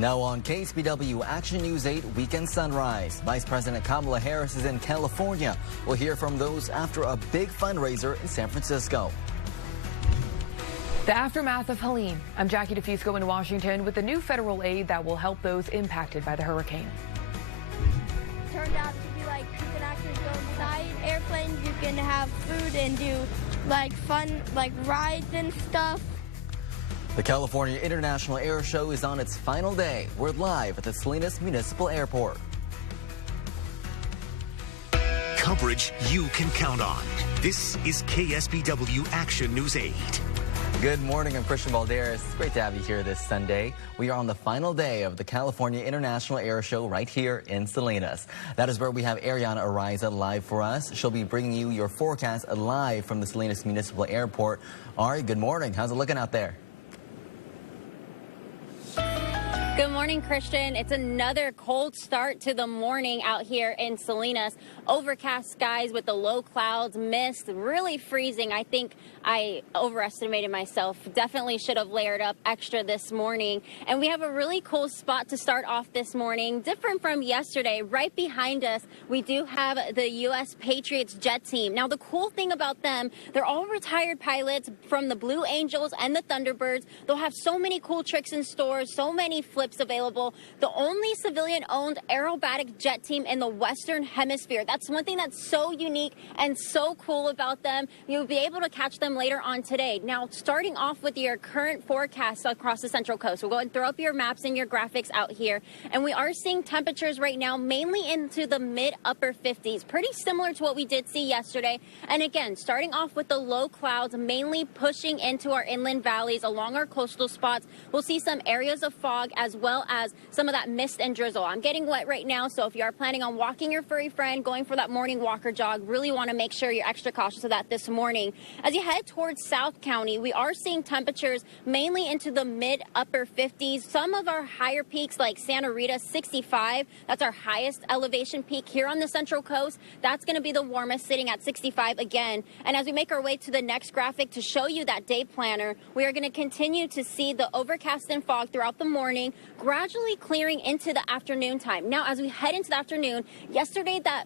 Now on KSBW Action News 8 Weekend Sunrise, Vice President Kamala Harris is in California. We'll hear from those after a big fundraiser in San Francisco. The aftermath of Helene. I'm Jackie DeFusco in Washington with the new federal aid that will help those impacted by the hurricane. Turned out to be like you can actually go inside airplanes, you can have food and do like fun like rides and stuff. The California International Airshow is on its final day. We're live at the Salinas Municipal Airport. Coverage you can count on. This is KSBW Action News 8. Good morning, I'm Christian Valderas. It's great to have you here this Sunday. We are on the final day of the California International Airshow right here in Salinas. That is where we have Ariana Ariza live for us. She'll be bringing you your forecast live from the Salinas Municipal Airport. Ari, good morning. How's it looking out there? Good morning, Christian. It's another cold start to the morning out here in Salinas. Overcast skies with the low clouds, mist, really freezing. I think I overestimated myself. Definitely should have layered up extra this morning. And we have a really cool spot to start off this morning, different from yesterday. Right behind us, we do have the U.S. Patriots jet team. Now, the cool thing about them, they're all retired pilots from the Blue Angels and the Thunderbirds. They'll have so many cool tricks in stores, so many flips available. The only civilian-owned aerobatic jet team in the Western Hemisphere. That's one thing that's so unique and so cool about them. You'll be able to catch them later on today. Now, starting off with your current forecast across the Central Coast. We'll go and throw up your maps and your graphics out here. And we are seeing temperatures right now mainly into the mid-upper 50s. Pretty similar to what we did see yesterday. And again, starting off with the low clouds, mainly pushing into our inland valleys along our coastal spots. We'll see some areas of fog as well as some of that mist and drizzle. I'm getting wet right now, so if you are planning on walking your furry friend, going for that morning walk or jog, really want to make sure you're extra cautious of that this morning. As you head towards South County, we are seeing temperatures mainly into the mid-upper 50s. Some of our higher peaks like Santa Rita, 65. That's our highest elevation peak here on the Central Coast. That's going to be the warmest, sitting at 65 again. And as we make our way to the next graphic to show you that day planner, we are going to continue to see the overcast and fog throughout the morning, gradually clearing into the afternoon time. Now, as we head into the afternoon, yesterday that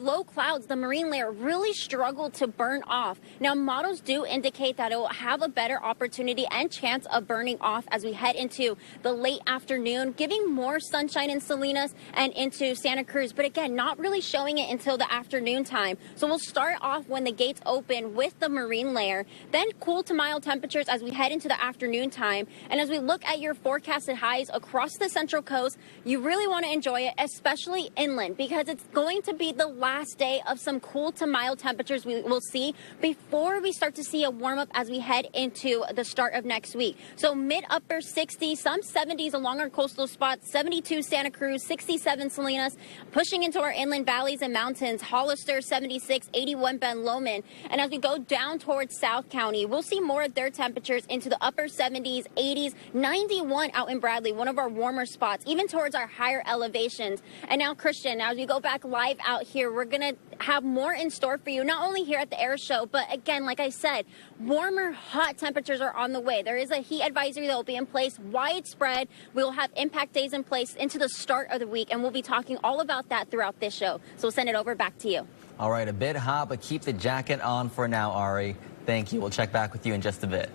low clouds, the marine layer, really struggled to burn off. Now, models do indicate that it will have a better opportunity and chance of burning off as we head into the late afternoon, giving more sunshine in Salinas and into Santa Cruz. But again, not really showing it until the afternoon time. So we'll start off when the gates open with the marine layer, then cool to mild temperatures as we head into the afternoon time. And as we look at your forecasted highs across the Central Coast, you really want to enjoy it, especially inland, because it's going to be the last day of some cool to mild temperatures we will see before we start to see a warm up as we head into the start of next week. So mid-upper 60s, some 70s along our coastal spots, 72 Santa Cruz, 67 Salinas, pushing into our inland valleys and mountains, Hollister 76, 81 Ben Lomond. And as we go down towards South County, we'll see more of their temperatures into the upper 70s, 80s, 91 out in Bradley, one of our warmer spots, even towards our higher elevations. And now, Christian, as we go back live out here, we're going to have more in store for you, not only here at the air show, but again, like I said, warmer, hot temperatures are on the way. There is a heat advisory that will be in place widespread. We will have impact days in place into the start of the week, and we'll be talking all about that throughout this show. So we'll send it over back to you. All right, a bit hot, but keep the jacket on for now, Ari. Thank you. We'll check back with you in just a bit.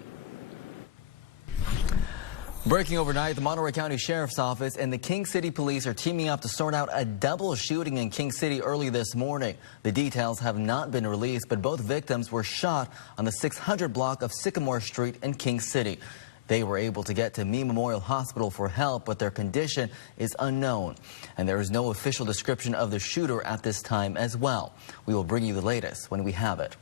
Breaking overnight, the Monterey County Sheriff's Office and the King City Police are teaming up to sort out a double shooting in King City early this morning. The details have not been released, but both victims were shot on the 600 block of Sycamore Street in King City. They were able to get to Mee Memorial Hospital for help, but their condition is unknown. And there is no official description of the shooter at this time as well. We will bring you the latest when we have it.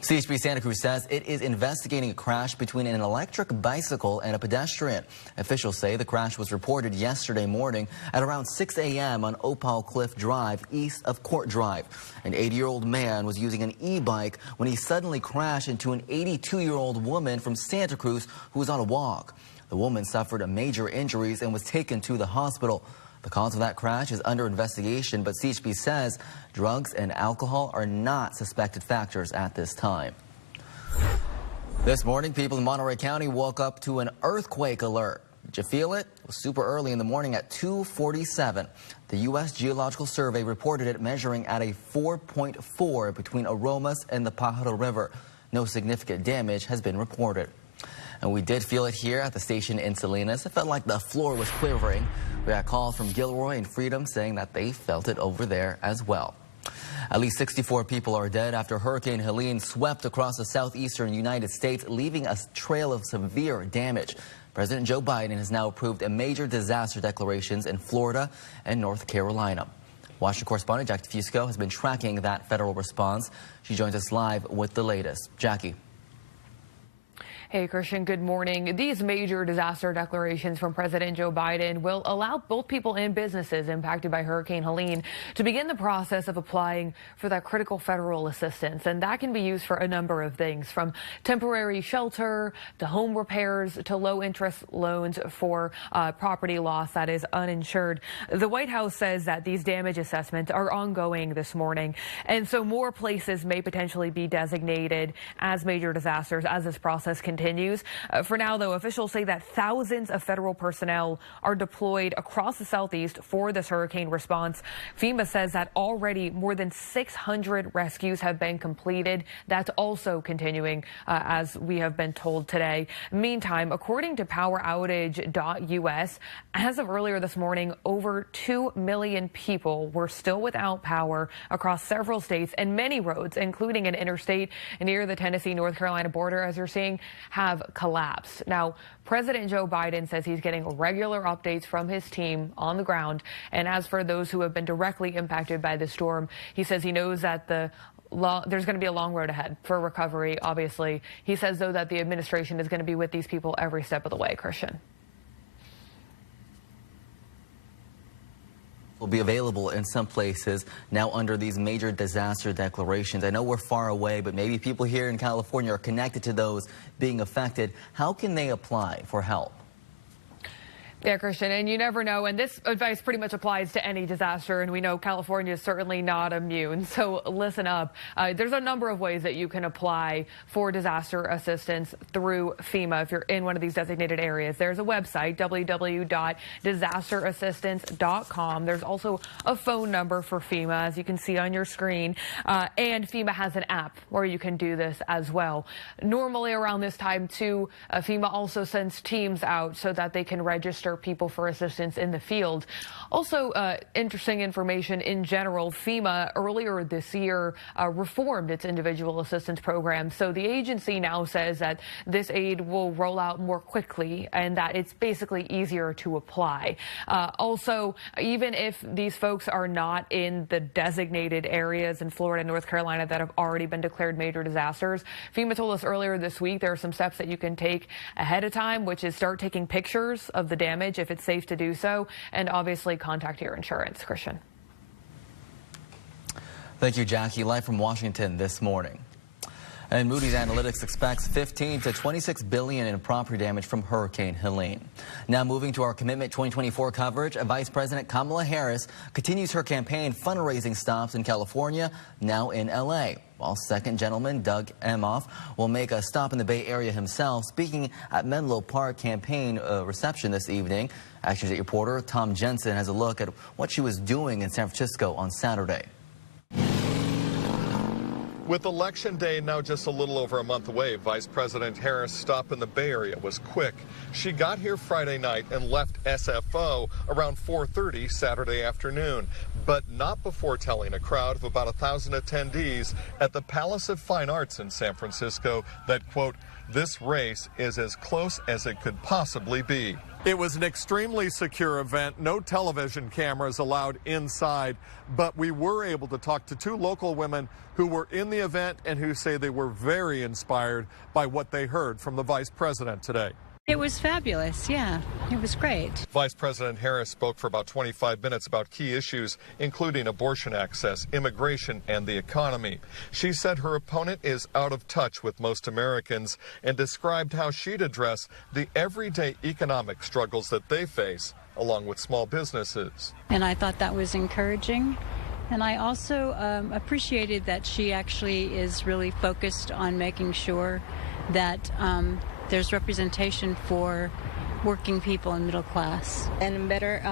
CHP Santa Cruz says it is investigating a crash between an electric bicycle and a pedestrian. Officials say the crash was reported yesterday morning at around 6 a.m. on Opal Cliff Drive, east of Court Drive. An 80-year-old man was using an e-bike when he suddenly crashed into an 82-year-old woman from Santa Cruz who was on a walk. The woman suffered major injuries and was taken to the hospital. The cause of that crash is under investigation, but CHP says drugs and alcohol are not suspected factors at this time. This morning, people in Monterey County woke up to an earthquake alert. Did you feel it? It was super early in the morning at 2:47. The U.S. Geological Survey reported it measuring at a 4.4 between Aromas and the Pajaro River. No significant damage has been reported. And we did feel it here at the station in Salinas. It felt like the floor was quivering. We got calls from Gilroy and Freedom saying that they felt it over there as well. At least 64 people are dead after Hurricane Helene swept across the southeastern United States, leaving a trail of severe damage. President Joe Biden has now approved a major disaster declarations in Florida and North Carolina. Washington correspondent Jackie Fusco has been tracking that federal response. She joins us live with the latest. Jackie. Hey, Christian, good morning. These major disaster declarations from President Joe Biden will allow both people and businesses impacted by Hurricane Helene to begin the process of applying for that critical federal assistance. And that can be used for a number of things, from temporary shelter to home repairs to low interest loans for property loss that is uninsured. The White House says that these damage assessments are ongoing this morning. And so more places may potentially be designated as major disasters as this process continues. For now, though, officials say that thousands of federal personnel are deployed across the southeast for this hurricane response. FEMA says that already more than 600 rescues have been completed. That's also continuing, as we have been told today. Meantime, according to poweroutage.us, as of earlier this morning, over 2 million people were still without power across several states, and many roads, including an interstate near the Tennessee-North Carolina border, as you're seeing, have collapsed. Now, President Joe Biden says he's getting regular updates from his team on the ground. And as for those who have been directly impacted by the storm, he says he knows that there's going to be a long road ahead for recovery, obviously. He says, though, that the administration is going to be with these people every step of the way. Christian. Will be available in some places now under these major disaster declarations. I know we're far away, but maybe people here in California are connected to those being affected. How can they apply for help? Yeah, Christian, and you never know. And this advice pretty much applies to any disaster. And we know California is certainly not immune. So listen up. There's a number of ways that you can apply for disaster assistance through FEMA if you're in one of these designated areas. There's a website, www.disasterassistance.com. There's also a phone number for FEMA, as you can see on your screen. And FEMA has an app where you can do this as well. Normally around this time, too, FEMA also sends teams out so that they can register people for assistance in the field. Also, interesting information in general, FEMA earlier this year reformed its individual assistance program. So the agency now says that this aid will roll out more quickly and that it's basically easier to apply. Also, even if these folks are not in the designated areas in Florida and North Carolina that have already been declared major disasters, FEMA told us earlier this week there are some steps that you can take ahead of time, which is start taking pictures of the damage if it's safe to do so, and obviously contact your insurance. Christian. Thank you, Jackie. Live from Washington this morning. And Moody's Analytics expects 15 to 26 billion in property damage from Hurricane Helene. Now moving to our Commitment 2024 coverage, Vice President Kamala Harris continues her campaign fundraising stops in California, now in LA. While second gentleman Doug Emhoff will make a stop in the Bay Area himself, speaking at Menlo Park campaign reception this evening. Action 8 reporter Tom Jensen has a look at what she was doing in San Francisco on Saturday. With Election Day now just a little over a month away, Vice President Harris' stop in the Bay Area was quick. She got here Friday night and left SFO around 4:30 Saturday afternoon, but not before telling a crowd of about 1,000 attendees at the Palace of Fine Arts in San Francisco that, quote, this race is as close as it could possibly be. It was an extremely secure event, no television cameras allowed inside, but we were able to talk to two local women who were in the event and who say they were very inspired by what they heard from the vice president today. It was fabulous, yeah. It was great. Vice President Harris spoke for about 25 minutes about key issues, including abortion access, immigration, and the economy. She said her opponent is out of touch with most Americans and described how she'd address the everyday economic struggles that they face, along with small businesses. And I thought that was encouraging. And I also appreciated that she actually is really focused on making sure that there's representation for working people and middle class. And better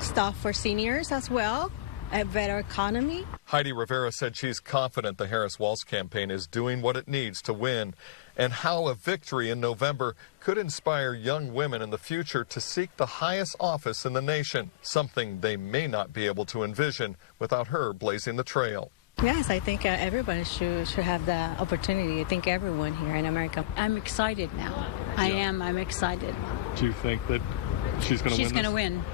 stuff for seniors as well, a better economy. Heidi Rivera said she's confident the Harris-Walz campaign is doing what it needs to win, and how a victory in November could inspire young women in the future to seek the highest office in the nation, something they may not be able to envision without her blazing the trail. Yes, I think everybody should have the opportunity. I think everyone here in America. I'm excited now. I'm excited. Do you think that she's going to win? She's going to win.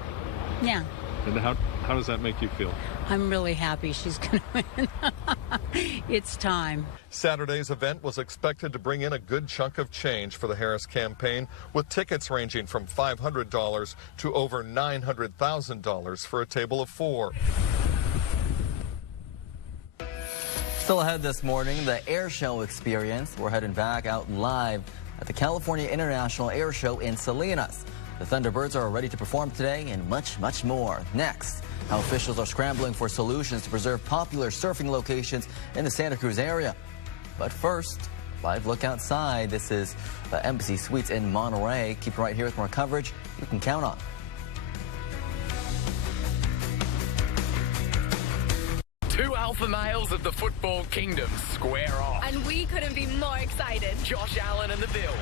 Yeah. And how does that make you feel? I'm really happy she's going to win. It's time. Saturday's event was expected to bring in a good chunk of change for the Harris campaign, with tickets ranging from $500 to over $900,000 for a table of 4. Still ahead this morning, the Airshow experience. We're heading back out live at the California International Airshow in Salinas. The Thunderbirds are ready to perform today, and much, much more. Next, how officials are scrambling for solutions to preserve popular surfing locations in the Santa Cruz area. But first, live look outside. This is the Embassy Suites in Monterey. Keep it right here with more coverage you can count on. Two alpha males of the football kingdom square off. And we couldn't be more excited. Josh Allen and the Bills.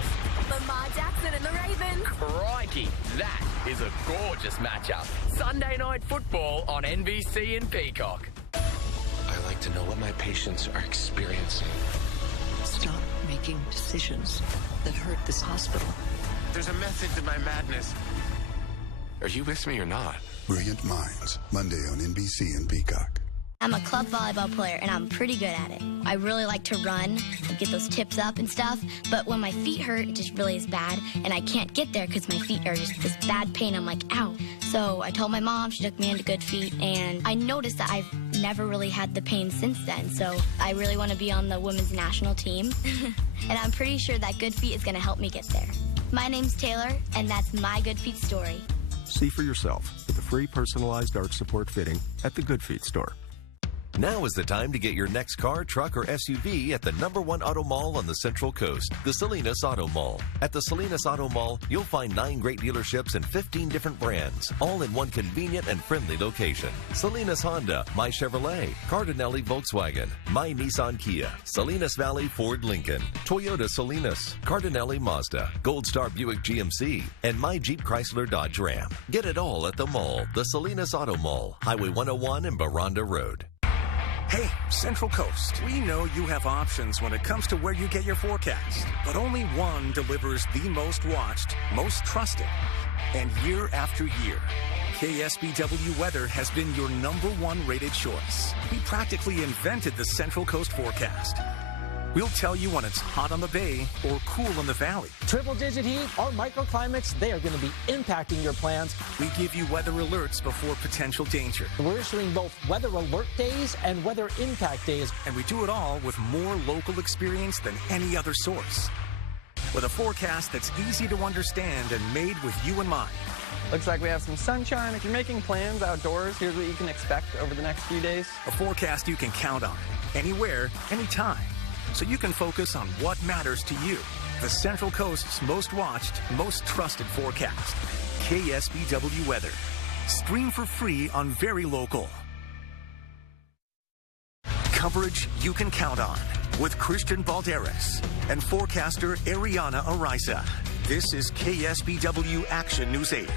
Lamar Jackson and the Ravens. Crikey, that is a gorgeous matchup. Sunday night football on NBC and Peacock. I like to know what my patients are experiencing. Stop making decisions that hurt this hospital. There's a method to my madness. Are you with me or not? Brilliant Minds, Monday on NBC and Peacock. I'm a club volleyball player, and I'm pretty good at it. I really like to run and get those tips up and stuff, but when my feet hurt, it just really is bad, and I can't get there because my feet are just this bad pain. I'm like, ow. So I told my mom, she took me into Good Feet, and I noticed that I've never really had the pain since then, so I really want to be on the women's national team, and I'm pretty sure that Good Feet is going to help me get there. My name's Taylor, and that's my Good Feet story. See for yourself with a free personalized arch support fitting at the Good Feet store. Now is the time to get your next car, truck, or SUV at the #1 auto mall on the Central Coast, the Salinas Auto Mall. At the Salinas Auto Mall, you'll find 9 great dealerships and 15 different brands, all in one convenient and friendly location. Salinas Honda, My Chevrolet, Cardinelli Volkswagen, My Nissan Kia, Salinas Valley Ford Lincoln, Toyota Salinas, Cardinelli Mazda, Gold Star Buick GMC, and My Jeep Chrysler Dodge Ram. Get it all at the mall, the Salinas Auto Mall, Highway 101 and Baranda Road. Hey, Central Coast, we know you have options when it comes to where you get your forecast, but only one delivers the most watched, most trusted, and year after year, KSBW Weather has been your #1 rated choice. We practically invented the Central Coast forecast. We'll tell you when it's hot on the bay or cool in the valley. Triple-digit heat or microclimates, they are going to be impacting your plans. We give you weather alerts before potential danger. We're issuing both weather alert days and weather impact days. And we do it all with more local experience than any other source. With a forecast that's easy to understand and made with you in mind. Looks like we have some sunshine. If you're making plans outdoors, here's what you can expect over the next few days. A forecast you can count on, anywhere, anytime. So you can focus on what matters to you. The Central Coast's most watched, most trusted forecast. KSBW Weather. Stream for free on Very Local. Coverage you can count on with Christian Balderas and forecaster Ariana Ariza. This is KSBW Action News 8.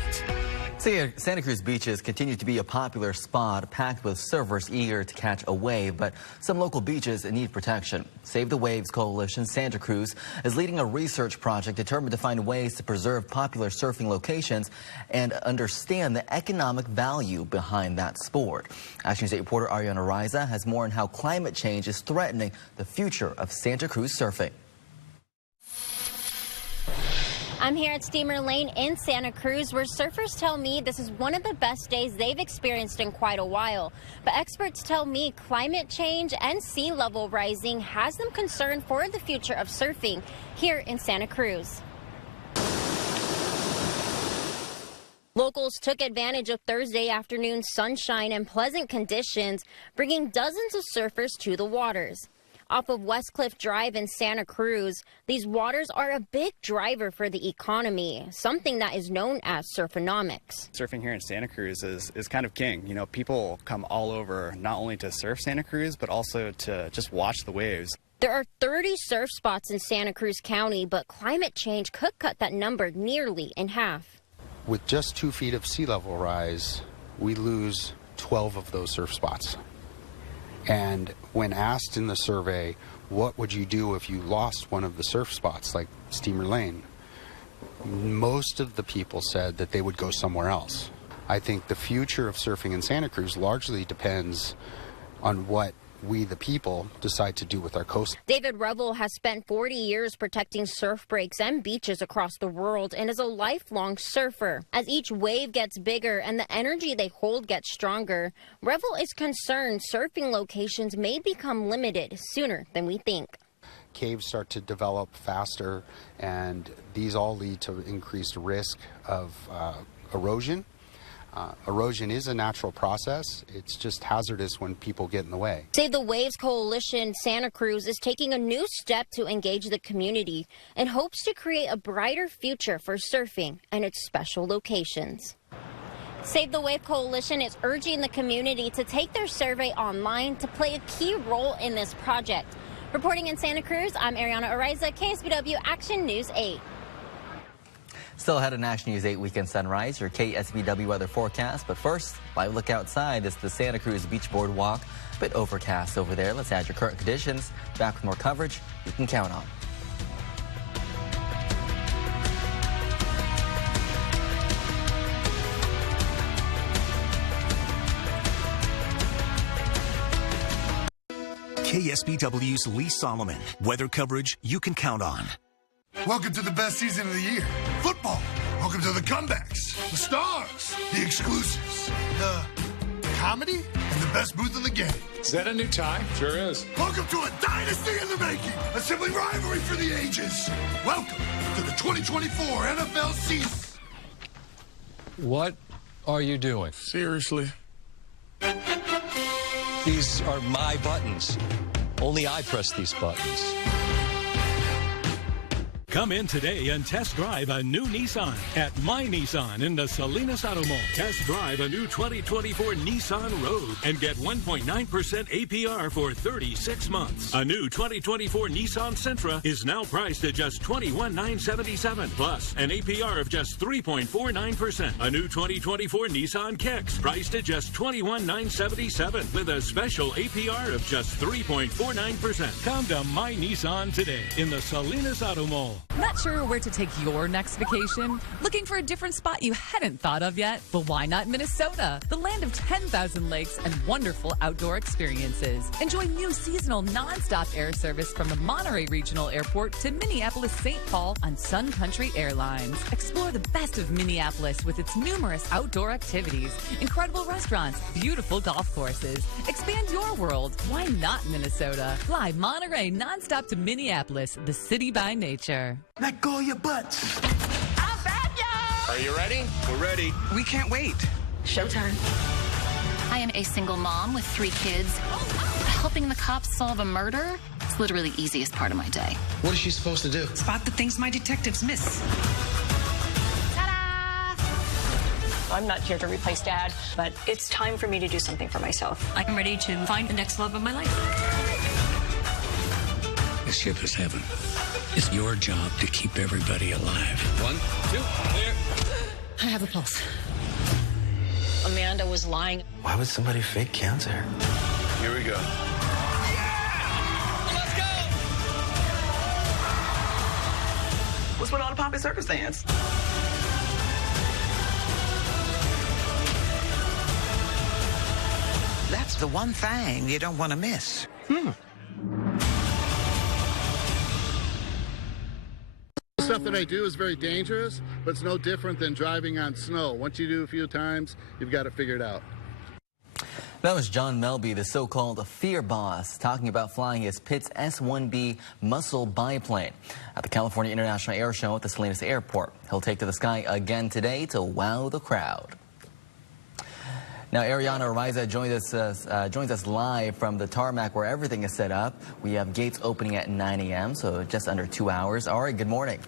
Santa Cruz beaches continue to be a popular spot, packed with surfers eager to catch a wave, but some local beaches need protection. Save the Waves Coalition Santa Cruz is leading a research project determined to find ways to preserve popular surfing locations and understand the economic value behind that sport. Action News 8 reporter Ariana Ariza has more on how climate change is threatening the future of Santa Cruz surfing. I'm here at Steamer Lane in Santa Cruz, where surfers tell me this is one of the best days they've experienced in quite a while. But experts tell me climate change and sea level rising has them concerned for the future of surfing here in Santa Cruz. Locals took advantage of Thursday afternoon sunshine and pleasant conditions, bringing dozens of surfers to the waters. off of Westcliff Drive in Santa Cruz. These waters are a big driver for the economy, something that is known as surfonomics. Surfing here in Santa Cruz is kind of king. You know, people come all over not only to surf Santa Cruz, but also to just watch the waves. There are 30 surf spots in Santa Cruz County, but climate change could cut that number nearly in half. With just 2 feet of sea level rise, we lose 12 of those surf spots. And when asked in the survey, what would you do if you lost one of the surf spots, like Steamer Lane? Most of the people said that they would go somewhere else. I think the future of surfing in Santa Cruz largely depends on what we, the people, decide to do with our coast. David Revel has spent 40 years protecting surf breaks and beaches across the world and is a lifelong surfer. As each wave gets bigger and the energy they hold gets stronger, Revel is concerned surfing locations may become limited sooner than we think. Caves start to develop faster, and these all lead to increased risk of erosion. Erosion is a natural process. It's just hazardous when people get in the way. Save the Waves Coalition Santa Cruz is taking a new step to engage the community and hopes to create a brighter future for surfing and its special locations. Save the Wave Coalition is urging the community to take their survey online to play a key role in this project. Reporting in Santa Cruz, I'm Ariana Ariza, KSBW Action News 8. Still ahead of National News 8 Weekend Sunrise, your KSBW weather forecast. But first, live look outside. It's the Santa Cruz Beach Boardwalk. A bit overcast over there. Let's add your current conditions. Back with more coverage you can count on. KSBW's Lee Solomon. Weather coverage you can count on. Welcome to the best season of the year. Football. Welcome to the comebacks, the stars, the exclusives, the comedy, and the best booth in the game. Is that a new tie? Sure is. Welcome to a dynasty in the making, a sibling rivalry for the ages. Welcome to the 2024 NFL season. What are you doing? Seriously? These are my buttons. Only I press these buttons. Come in today and test drive a new Nissan at My Nissan in the Salinas Auto Mall. Test drive a new 2024 Nissan Rogue and get 1.9% APR for 36 months. A new 2024 Nissan Sentra is now priced at just $21,977 plus an APR of just 3.49%. A new 2024 Nissan Kicks priced at just $21,977 with a special APR of just 3.49%. Come to My Nissan today in the Salinas Auto Mall. Not sure where to take your next vacation? Looking for a different spot you hadn't thought of yet? Well, why not Minnesota? The land of 10,000 lakes and wonderful outdoor experiences. Enjoy new seasonal nonstop air service from the Monterey Regional Airport to Minneapolis-St. Paul on Sun Country Airlines. Explore the best of Minneapolis with its numerous outdoor activities, incredible restaurants, beautiful golf courses. Expand your world. Why not Minnesota? Fly Monterey nonstop to Minneapolis, the city by nature. Let go of your butts. I'm back, y'all! Are you ready? We're ready. We can't wait. Showtime. I am a single mom with 3 kids. Helping the cops solve a murder? It's literally the easiest part of my day. What is she supposed to do? Spot the things my detectives miss. I'm not here to replace Dad, but it's time for me to do something for myself. I'm ready to find the next love of my life. This ship is heaven. It's your job to keep everybody alive. 1, 2, clear. I have a pulse. Amanda was lying. Why would somebody fake cancer? Here we go. Let's go! What's with all the poppy circumstance? That's the one thing you don't want to miss. The stuff that I do is very dangerous, but it's no different than driving on snow. Once you do a few times, you've got it figured out. That was John Melby, the so-called fear boss, talking about flying his Pitts S-1B muscle biplane at the California International Airshow at the Salinas Airport. He'll take to the sky again today to wow the crowd. Now, Ariana Ariza joins us live from the tarmac where everything is set up. We have gates opening at 9 a.m., so just under 2 hours. All right, good morning.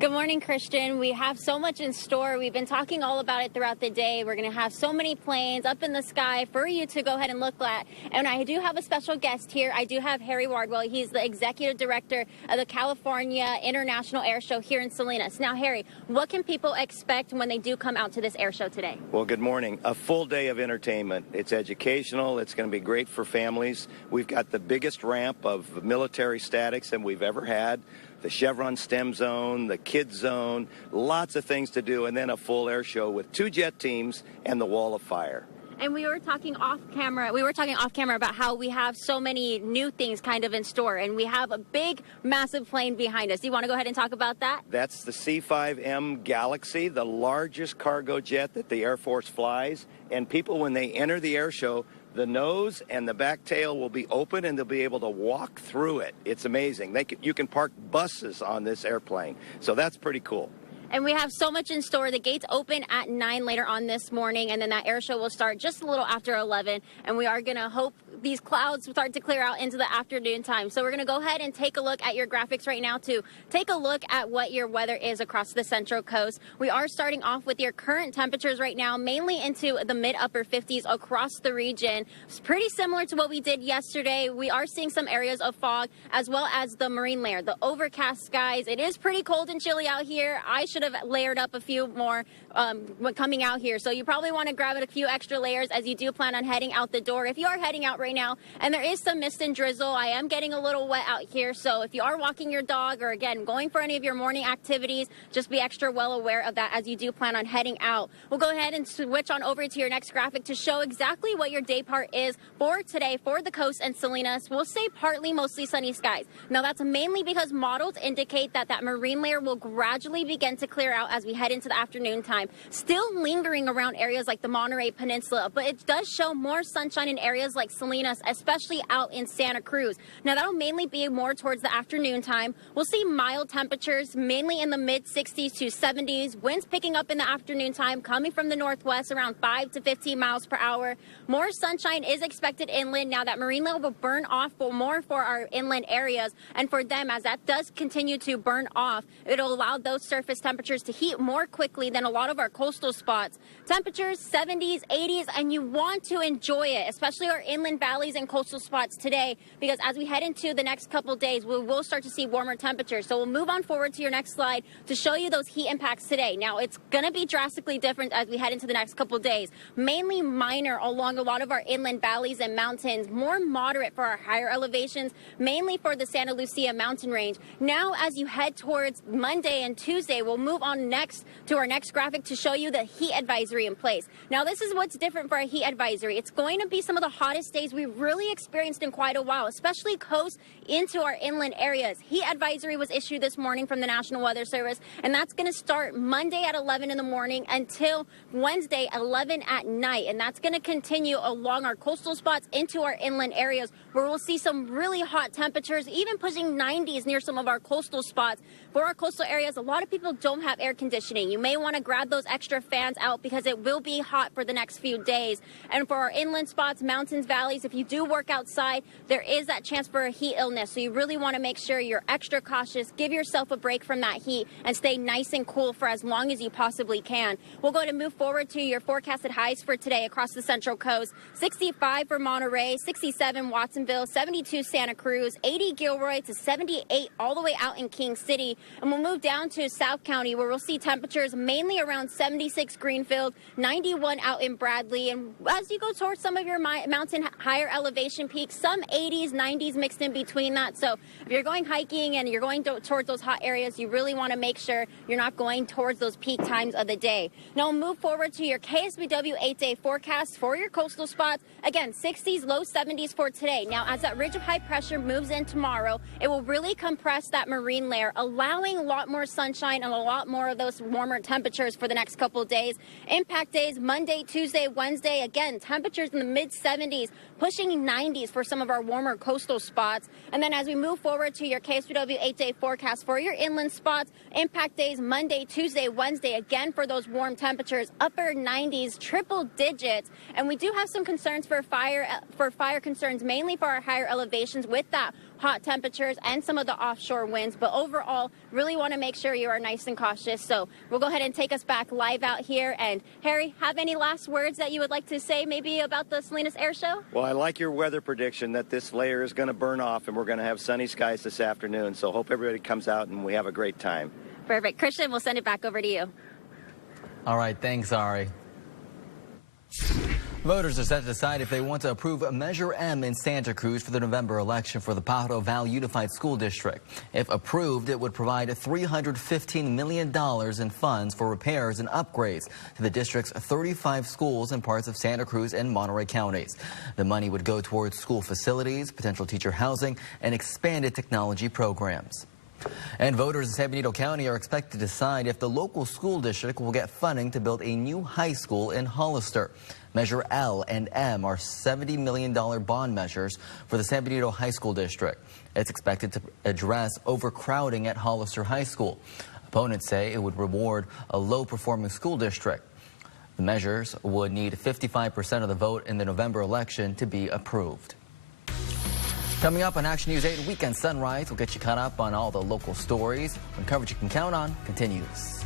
Good morning, Christian. We have so much in store. We've been talking all about it throughout the day. We're going to have so many planes up in the sky for you to go ahead and look at. And I do have a special guest here. I do have Harry Wardwell. He's the executive director of the California International Airshow here in Salinas. Now, Harry, what can people expect when they do come out to this airshow today? Well, good morning. A full day of entertainment. It's educational. It's going to be great for families. We've got the biggest ramp of military statics than we've ever had. The Chevron STEM zone, the kids zone, lots of things to do, and then a full air show with 2 jet teams and the wall of fire. And we were talking off camera about how we have so many new things kind of in store, and we have a big, massive plane behind us. Do you want to go ahead and talk about that? That's the C-5M Galaxy, the largest cargo jet that the Air Force flies. And people, when they enter the air show, the nose and the back tail will be open and they'll be able to walk through it. It's amazing. You can park buses on this airplane. So that's pretty cool. And we have so much in store. The gates open at 9 later on this morning, and then that air show will start just a little after 11. And we are going to hope these clouds start to clear out into the afternoon time. So we're going to go ahead and take a look at your graphics right now to take a look at what your weather is across the Central Coast. We are starting off with your current temperatures right now, mainly into the mid-upper 50s across the region. It's pretty similar to what we did yesterday. We are seeing some areas of fog as well as the marine layer, the overcast skies. It is pretty cold and chilly out here. I should have layered up a few more when coming out here. So you probably want to grab a few extra layers as you do plan on heading out the door. If you are heading out right now, and there is some mist and drizzle, I am getting a little wet out here. So if you are walking your dog or, again, going for any of your morning activities, just be extra well aware of that as you do plan on heading out. We'll go ahead and switch on over to your next graphic to show exactly what your day part is for today for the coast and Salinas. We'll say partly, mostly sunny skies. Now, that's mainly because models indicate that that marine layer will gradually begin to clear out as we head into the afternoon time. Still lingering around areas like the Monterey Peninsula, but it does show more sunshine in areas like Salinas, especially out in Santa Cruz. Now, that'll mainly be more towards the afternoon time. We'll see mild temperatures, mainly in the mid-60s to 70s. Winds picking up in the afternoon time, coming from the northwest around 5 to 15 miles per hour. More sunshine is expected inland. Now, that marine layer will burn off more for our inland areas, and for them, as that does continue to burn off, it'll allow those surface temperatures to heat more quickly than a lot of our coastal spots. Temperatures 70s, 80s, and you want to enjoy it, especially our inland valleys and coastal spots today, because as we head into the next couple days, we will start to see warmer temperatures. So we'll move on forward to your next slide to show you those heat impacts today. Now, it's going to be drastically different as we head into the next couple days. Mainly minor along a lot of our inland valleys and mountains, more moderate for our higher elevations, mainly for the Santa Lucia mountain range. Now, as you head towards Monday and Tuesday, we'll move on next to our next graphic to show you the heat advisory in place. Now, this is what's different for our heat advisory. It's going to be some of the hottest days we've really experienced in quite a while, especially coast into our inland areas. Heat advisory was issued this morning from the National Weather Service, and that's going to start Monday at 11 in the morning until Wednesday 11 at night, and that's going to continue along our coastal spots into our inland areas, where we'll see some really hot temperatures, even pushing 90s near some of our coastal spots. For our coastal areas, a lot of people don't have air conditioning. You may want to grab those extra fans out because it will be hot for the next few days. And for our inland spots, mountains, valleys, if you do work outside, there is that chance for a heat illness. So you really want to make sure you're extra cautious, give yourself a break from that heat, and stay nice and cool for as long as you possibly can. We'll go to move forward to your forecasted highs for today across the Central Coast. 65 for Monterey, 67 Watsonville, 72 Santa Cruz, 80 Gilroy to 78 all the way out in King City. And we'll move down to South County, where we'll see temperatures mainly around 76 Greenfield, 91 out in Bradley. And as you go towards some of your mountain higher elevation peaks, some 80s, 90s mixed in between that. So if you're going hiking and you're going towards those hot areas, you really want to make sure you're not going towards those peak times of the day. Now we'll move forward to your KSBW 8-day forecast for your coastal spots. Again, 60s, low 70s for today. Now, as that ridge of high pressure moves in tomorrow, it will really compress that marine layer, allowing a lot more sunshine and a lot more of those warmer temperatures for the next couple of days. Impact days, Monday, Tuesday, Wednesday, again, temperatures in the mid-70s, pushing 90s for some of our warmer coastal spots. And then as we move forward to your KSBW 8-day forecast for your inland spots, impact days Monday, Tuesday, Wednesday, again for those warm temperatures, upper 90s, triple digits. And we do have some concerns for fire concerns, mainly for our higher elevations with that hot temperatures and some of the offshore winds. But overall, really want to make sure you are nice and cautious. So we'll go ahead and take us back live out here. And Harry, have any last words that you would like to say maybe about the Salinas Air Show? Well, I like your weather prediction that this layer is going to burn off and we're going to have sunny skies this afternoon. So hope everybody comes out and we have a great time. Perfect. Christian, we'll send it back over to you. All right. Thanks, Ari. Voters are set to decide if they want to approve Measure M in Santa Cruz for the November election for the Pajaro Valley Unified School District. If approved, it would provide $315 million in funds for repairs and upgrades to the district's 35 schools in parts of Santa Cruz and Monterey counties. The money would go towards school facilities, potential teacher housing, and expanded technology programs. And voters in San Benito County are expected to decide if the local school district will get funding to build a new high school in Hollister. Measure L and M are $70 million bond measures for the San Benito High School District. It's expected to address overcrowding at Hollister High School. Opponents say it would reward a low-performing school district. The measures would need 55% of the vote in the November election to be approved. Coming up on Action News 8 Weekend Sunrise, we'll get you caught up on all the local stories. When coverage you can count on continues.